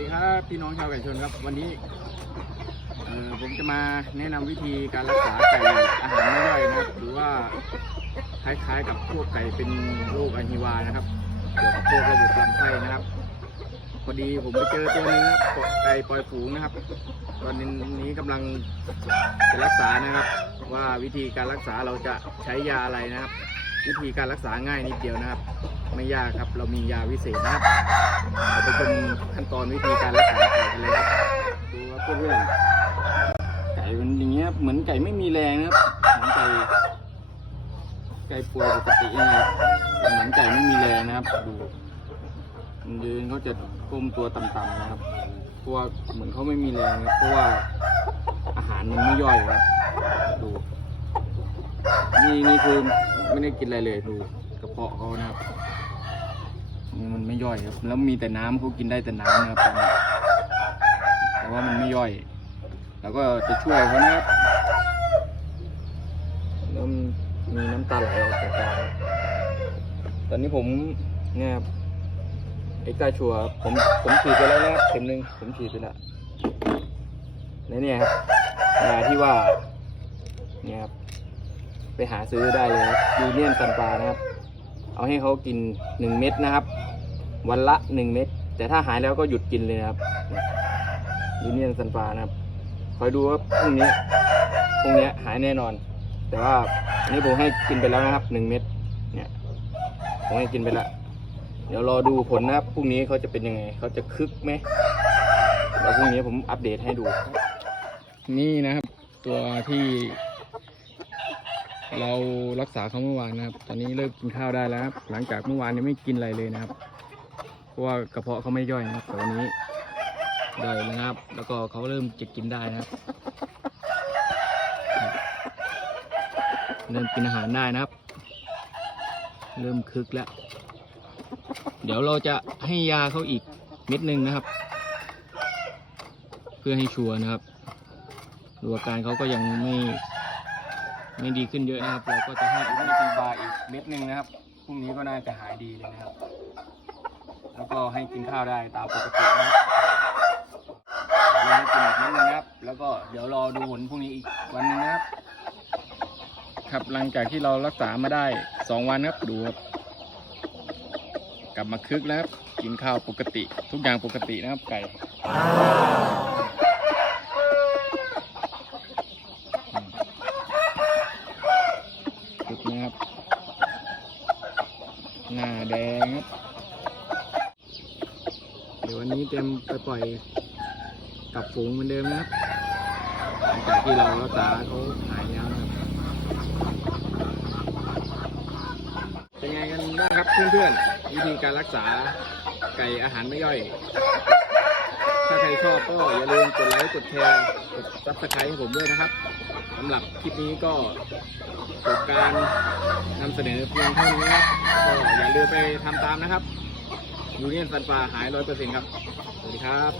ดีครับพี่น้องชาวไก่ชนครับวันนี้เออผมจะมาแนะนำวิธีการรักษาไก่อาหารไม่ย่อยนะครับหรือว่าคล้ายๆกับพวกไก่เป็นโรคอะฮิวานะครับเกี่ยวกับพวกระบบลำไส้นะครับ พอดีผมไปเจอตัวนึงครับไก่ปล่อยฝูงนะครับ ตอนนี้กำลังจะรักษานะครับ ว่าวิธีการรักษาเราจะใช้ยาอะไรนะครับ วิธีการรักษาง่ายนิดเดียวนะครับ ไม่ยากครับ เรามียาวิเศษนะครับเราไปชมขั้นตอนวิธีการรักษาไก่กันเลยครับดูครับเพื่อนๆไก่มันอย่างเงี้ยเหมือนไก่ไม่มีแรงนะครับเหมือนไก่ไก่ป่วยปกตินะครับเหมือนไก่ไม่มีแรงนะครับดูมันยืนเขาจะก้มตัวต่ำๆนะครับเพราะว่าเหมือนเขาไม่มีแรงครับเพราะว่าอาหารมันไม่ย่อยครับดู นี่นี่คือไม่ได้กินอะไรเลยดูกระเพาะเขานะครับ มันไม่ย่อยครับ แล้วมีแต่น้ำเขากินได้แต่น้ำนะครับแต่ว่ามันไม่ย่อย แล้วก็จะช่วยเขานะครับเริ่มมีน้ำตาไหลออกจากตาตอนนี้ผมเนี่ยบเอ็กซ์ตาชัวผมผมฉีดไปแล้วนะครับเข็มหนึ่งผมฉีดไปแล้วและเนี่ยครับยาที่ว่าเนี่ยครับไปหาซื้อได้เลยครับยูเนียนซันปลานะครับ เอาให้เขากินหนึ่งเม็ดนะครับ วันละหนึ่งเม็ดแต่ถ้าหายแล้วก็หยุดกินเลยนะครับยูเนียนซันปลานะครับคอยดูว่าพรุ่งนี้พรุ่งนี้หายแน่นอน แต่ว่านนี้ผมให้กินไปแล้วนะครับหนึ่งเม็ดเนี่ยผมให้กินไปแล้วเดี๋ยวรอดูผลนะครับพรุ่งนี้เขาจะเป็นยังไงเขาจะคึกไหมเดี๋ยวพรุ่งนี้ผมอัปเดตให้ดู นี่นะครับ ตัวที่ เรารักษาเขาเมื่อวานนะครับ ตอนนี้เลิกกินข้าวได้แล้วครับหลังจากเมื่อวานนี้ไม่กินอะไรเลยนะครับ ราะว่ากระเพาะเขาไม่ย่อยนะครับแต่วันนี้ย่อยนะครับ แล้วก็เขาเริ่มจะกินได้นะครับเริ่มกินอาหารได้นะครับ เริ่มคึกแล้ว เดี๋ยวเราจะให้ยาเขาอีกเม็ดหนึ่งนะครับ เพื่อให้ชัวร์นะครับดูอาการเขาก็ยังไม่ไม่ดีขึ้นเยอะนะครับ เราก็จะให้อินทิบาอีกเม็ดหนึ่งนะครับ พรุ่งนี้ก็น่าจะหายดีเลยนะครับ แล้วก็ให้กินข้าวได้ตามปกตินะครับเราให้กินอีกเม็ดหนึงนะครับ แล้วก็เดี๋ยวรอดูผลพรุ่งนี้อีกวันหนึงนะครับ ครับหลังจากที่เรารักษามาได้สองวันครับดูครับกลับมาคึกแล้วครับกินข้าวปกติ ทุกอย่างปกตินะครับไก่ฝึกนะครับหน้าแดงครับ ดี๋ยววันนี้เตรียมไปปล่อยกับฝูงเหมือนเดิมนะครับหลังจากที่เรารักษาเขาหายแล้วครับเป็นไงกันบ้างครับเพื่อนๆ วิธีการรักษาไก่อาหารไม่ย่อย ถ้าใครชอบก็อย่าลืมกดไลค์กดแชร์กดซับสไครต์ให้ผมด้วยนะครับสำหรับคลิปนี้ก็จบการนำเสนอเพียงเท่านี้ครับก็อย่าลืมไปทำตามนะครับ ยูเนียนฟันปลาหายร้อยเปอร์เซ็นต์ครับ สวัสดีครับ